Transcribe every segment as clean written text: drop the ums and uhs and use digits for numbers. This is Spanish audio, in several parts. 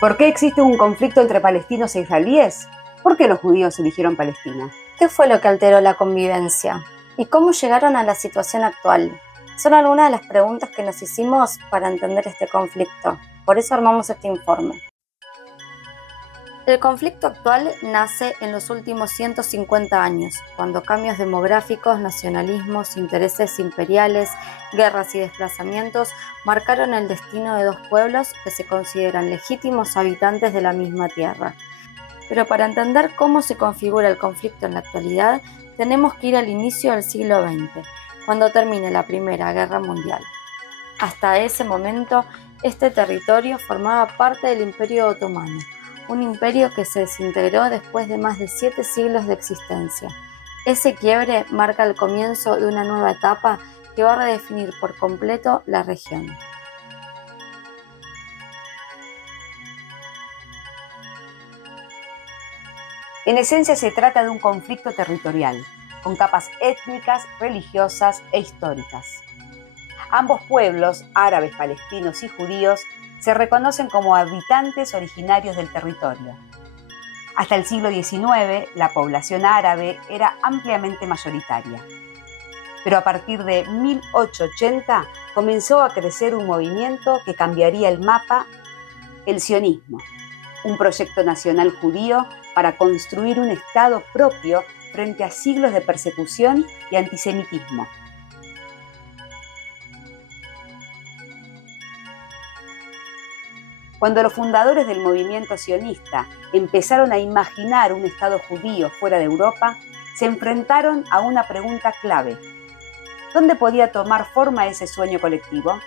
¿Por qué existe un conflicto entre palestinos e israelíes? ¿Por qué los judíos eligieron Palestina? ¿Qué fue lo que alteró la convivencia? ¿Y cómo llegaron a la situación actual? Son algunas de las preguntas que nos hicimos para entender este conflicto. Por eso armamos este informe. El conflicto actual nace en los últimos 150 años, cuando cambios demográficos, nacionalismos, intereses imperiales, guerras y desplazamientos marcaron el destino de dos pueblos que se consideran legítimos habitantes de la misma tierra. Pero para entender cómo se configura el conflicto en la actualidad, tenemos que ir al inicio del siglo XX, cuando termine la Primera Guerra Mundial. Hasta ese momento, este territorio formaba parte del Imperio Otomano, un imperio que se desintegró después de más de 7 siglos de existencia. Ese quiebre marca el comienzo de una nueva etapa que va a redefinir por completo la región. En esencia se trata de un conflicto territorial, con capas étnicas, religiosas e históricas. Ambos pueblos, árabes, palestinos y judíos, se reconocen como habitantes originarios del territorio. Hasta el siglo XIX, la población árabe era ampliamente mayoritaria. Pero a partir de 1880 comenzó a crecer un movimiento que cambiaría el mapa, el sionismo, un proyecto nacional judío para construir un Estado propio frente a siglos de persecución y antisemitismo. Cuando los fundadores del movimiento sionista empezaron a imaginar un Estado judío fuera de Europa, se enfrentaron a una pregunta clave: ¿dónde podía tomar forma ese sueño colectivo?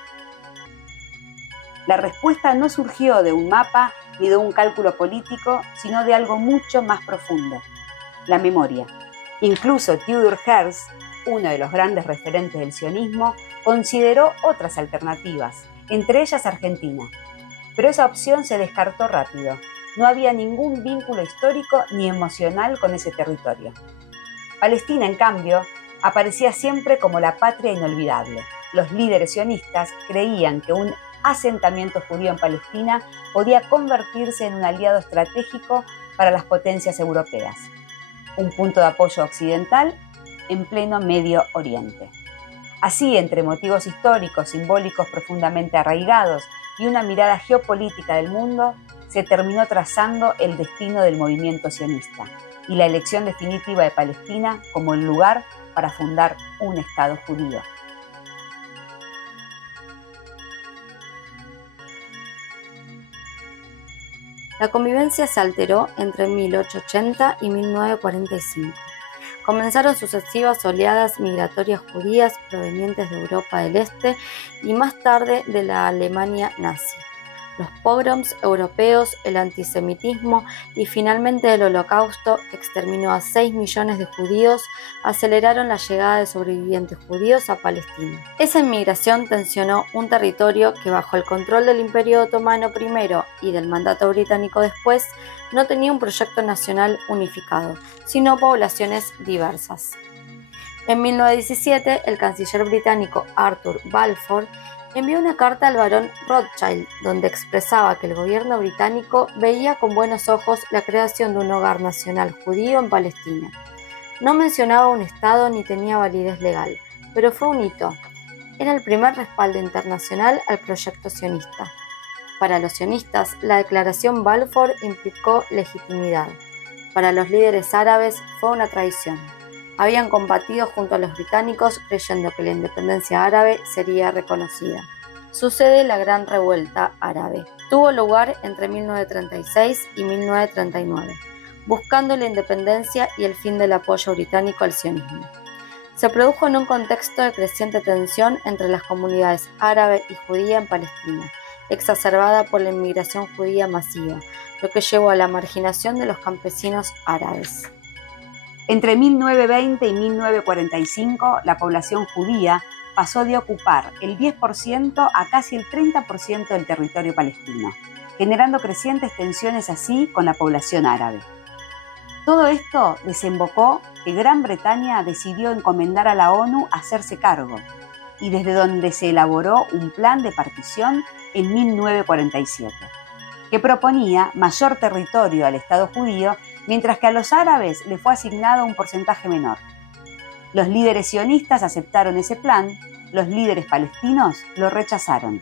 La respuesta no surgió de un mapa ni de un cálculo político, sino de algo mucho más profundo: la memoria. Incluso Theodor Herzl, uno de los grandes referentes del sionismo, consideró otras alternativas, entre ellas Argentina. Pero esa opción se descartó rápido. No había ningún vínculo histórico ni emocional con ese territorio. Palestina, en cambio, aparecía siempre como la patria inolvidable. Los líderes sionistas creían que un asentamiento judío en Palestina podía convertirse en un aliado estratégico para las potencias europeas, un punto de apoyo occidental en pleno Medio Oriente. Así, entre motivos históricos, simbólicos profundamente arraigados y una mirada geopolítica del mundo, se terminó trazando el destino del movimiento sionista y la elección definitiva de Palestina como el lugar para fundar un Estado judío. La convivencia se alteró entre 1880 y 1945. Comenzaron sucesivas oleadas migratorias judías provenientes de Europa del Este y más tarde de la Alemania nazi. Los pogroms europeos, el antisemitismo y finalmente el Holocausto, que exterminó a 6 millones de judíos, aceleraron la llegada de sobrevivientes judíos a Palestina. Esa inmigración tensionó un territorio que, bajo el control del Imperio Otomano primero y del mandato británico después, no tenía un proyecto nacional unificado, sino poblaciones diversas. En 1917, el canciller británico Arthur Balfour envió una carta al barón Rothschild, donde expresaba que el gobierno británico veía con buenos ojos la creación de un hogar nacional judío en Palestina. No mencionaba un Estado ni tenía validez legal, pero fue un hito. Era el primer respaldo internacional al proyecto sionista. Para los sionistas, la declaración Balfour implicó legitimidad. Para los líderes árabes fue una traición. Habían combatido junto a los británicos creyendo que la independencia árabe sería reconocida. Sucede la Gran Revuelta Árabe. Tuvo lugar entre 1936 y 1939, buscando la independencia y el fin del apoyo británico al sionismo. Se produjo en un contexto de creciente tensión entre las comunidades árabe y judía en Palestina, exacerbada por la inmigración judía masiva, lo que llevó a la marginación de los campesinos árabes. Entre 1920 y 1945, la población judía pasó de ocupar el 10% a casi el 30% del territorio palestino, generando crecientes tensiones así con la población árabe. Todo esto desembocó que Gran Bretaña decidió encomendar a la ONU hacerse cargo. y desde donde se elaboró un plan de partición en 1947, que proponía mayor territorio al Estado judío, mientras que a los árabes le fue asignado un porcentaje menor. Los líderes sionistas aceptaron ese plan, los líderes palestinos lo rechazaron.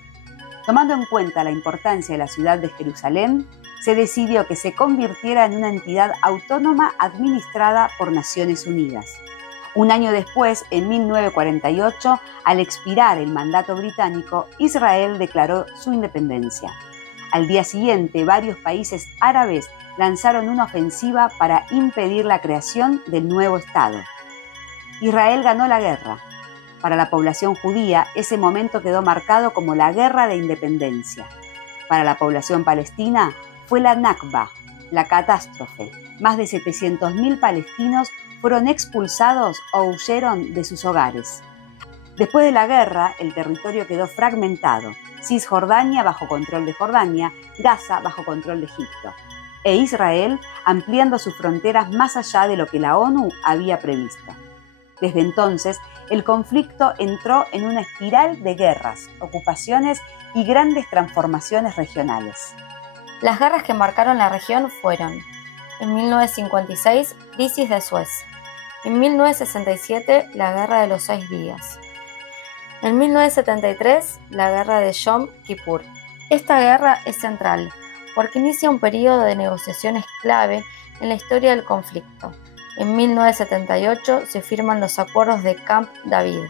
Tomando en cuenta la importancia de la ciudad de Jerusalén, se decidió que se convirtiera en una entidad autónoma administrada por Naciones Unidas. Un año después, en 1948, al expirar el mandato británico, Israel declaró su independencia. Al día siguiente, varios países árabes lanzaron una ofensiva para impedir la creación del nuevo Estado. Israel ganó la guerra. Para la población judía, ese momento quedó marcado como la Guerra de Independencia. Para la población palestina, fue la Nakba, la catástrofe. Más de 700.000 palestinos fueron expulsados o huyeron de sus hogares. Después de la guerra, el territorio quedó fragmentado. Cisjordania bajo control de Jordania, Gaza bajo control de Egipto, e Israel ampliando sus fronteras más allá de lo que la ONU había previsto. Desde entonces, el conflicto entró en una espiral de guerras, ocupaciones y grandes transformaciones regionales. Las guerras que marcaron la región fueron: en 1956, crisis de Suez; en 1967, la Guerra de los 6 días; en 1973, la Guerra de Yom Kippur. Esta guerra es central porque inicia un periodo de negociaciones clave en la historia del conflicto. En 1978 se firman los acuerdos de Camp David,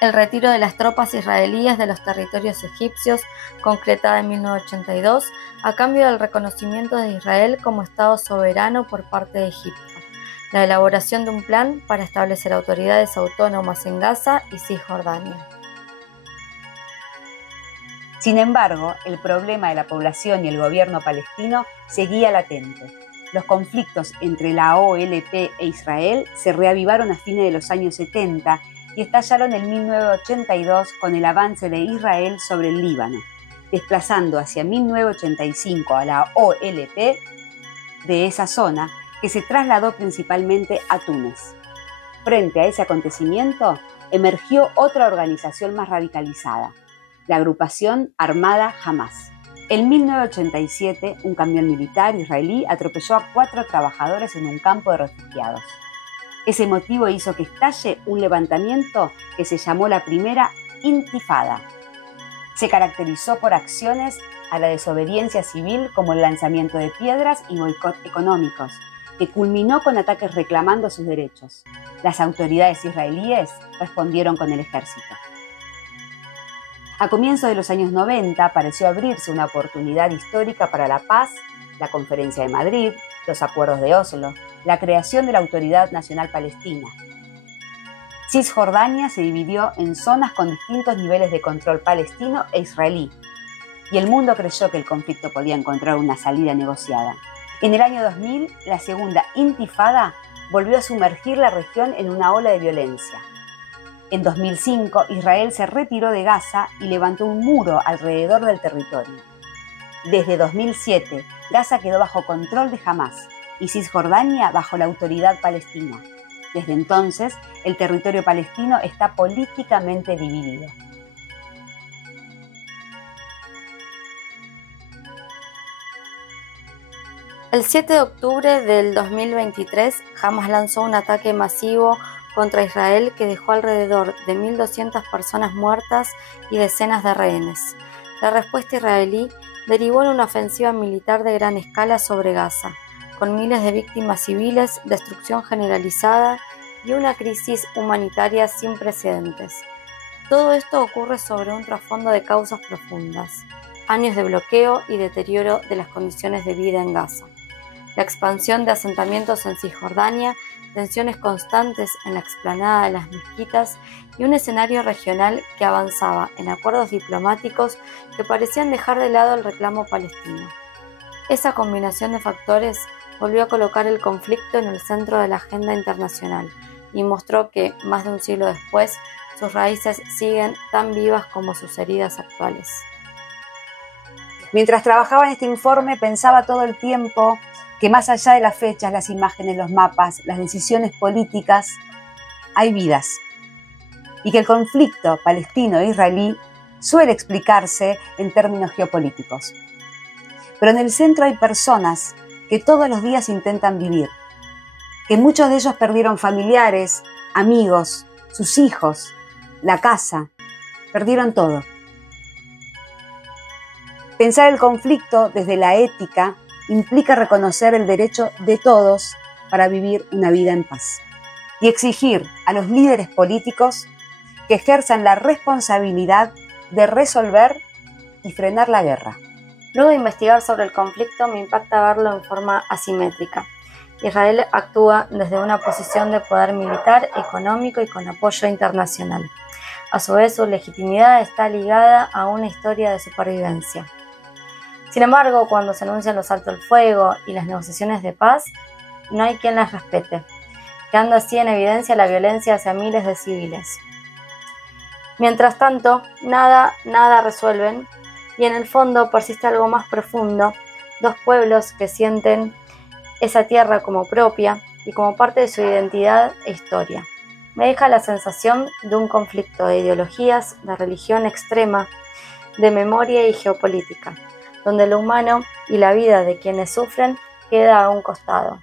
el retiro de las tropas israelíes de los territorios egipcios, concretada en 1982, a cambio del reconocimiento de Israel como Estado soberano por parte de Egipto; la elaboración de un plan para establecer autoridades autónomas en Gaza y Cisjordania. Sin embargo, el problema de la población y el gobierno palestino seguía latente. Los conflictos entre la OLP e Israel se reavivaron a fines de los años 70 y estallaron en 1982 con el avance de Israel sobre el Líbano, desplazando hacia 1985 a la OLP de esa zona, que se trasladó principalmente a Túnez. Frente a ese acontecimiento, emergió otra organización más radicalizada, la agrupación armada Hamás. En 1987, un camión militar israelí atropelló a 4 trabajadores en un campo de refugiados. Ese motivo hizo que estalle un levantamiento que se llamó la primera Intifada. Se caracterizó por acciones a la desobediencia civil como el lanzamiento de piedras y boicot económicos, que culminó con ataques reclamando sus derechos. Las autoridades israelíes respondieron con el ejército. A comienzos de los años 90 pareció abrirse una oportunidad histórica para la paz, la Conferencia de Madrid, los acuerdos de Oslo, la creación de la Autoridad Nacional Palestina. Cisjordania se dividió en zonas con distintos niveles de control palestino e israelí, y el mundo creyó que el conflicto podía encontrar una salida negociada. En el año 2000, la segunda Intifada volvió a sumergir la región en una ola de violencia. En 2005, Israel se retiró de Gaza y levantó un muro alrededor del territorio. Desde 2007, Gaza quedó bajo control de Hamás y Cisjordania bajo la autoridad palestina. Desde entonces, el territorio palestino está políticamente dividido. El 7 de octubre del 2023, Hamás lanzó un ataque masivo contra Israel que dejó alrededor de 1.200 personas muertas y decenas de rehenes. La respuesta israelí derivó en una ofensiva militar de gran escala sobre Gaza, con miles de víctimas civiles, destrucción generalizada y una crisis humanitaria sin precedentes. Todo esto ocurre sobre un trasfondo de causas profundas: años de bloqueo y deterioro de las condiciones de vida en Gaza, la expansión de asentamientos en Cisjordania, tensiones constantes en la explanada de las mezquitas y un escenario regional que avanzaba en acuerdos diplomáticos que parecían dejar de lado el reclamo palestino. Esa combinación de factores volvió a colocar el conflicto en el centro de la agenda internacional y mostró que, más de un siglo después, sus raíces siguen tan vivas como sus heridas actuales. Mientras trabajaba en este informe, pensaba todo el tiempo que más allá de las fechas, las imágenes, los mapas, las decisiones políticas, hay vidas. y que el conflicto palestino-israelí suele explicarse en términos geopolíticos. Pero en el centro hay personas que todos los días intentan vivir, que muchos de ellos perdieron familiares, amigos, sus hijos, la casa, perdieron todo. Pensar el conflicto desde la ética implica reconocer el derecho de todos para vivir una vida en paz y exigir a los líderes políticos que ejerzan la responsabilidad de resolver y frenar la guerra. Luego de investigar sobre el conflicto, me impacta verlo en forma asimétrica. Israel actúa desde una posición de poder militar, económico y con apoyo internacional. A su vez, su legitimidad está ligada a una historia de supervivencia. Sin embargo, cuando se anuncian los altos al fuego y las negociaciones de paz, no hay quien las respete, quedando así en evidencia la violencia hacia miles de civiles. Mientras tanto, nada resuelven, y en el fondo persiste algo más profundo, dos pueblos que sienten esa tierra como propia y como parte de su identidad e historia. Me deja la sensación de un conflicto de ideologías, de religión extrema, de memoria y geopolítica, donde lo humano y la vida de quienes sufren queda a un costado.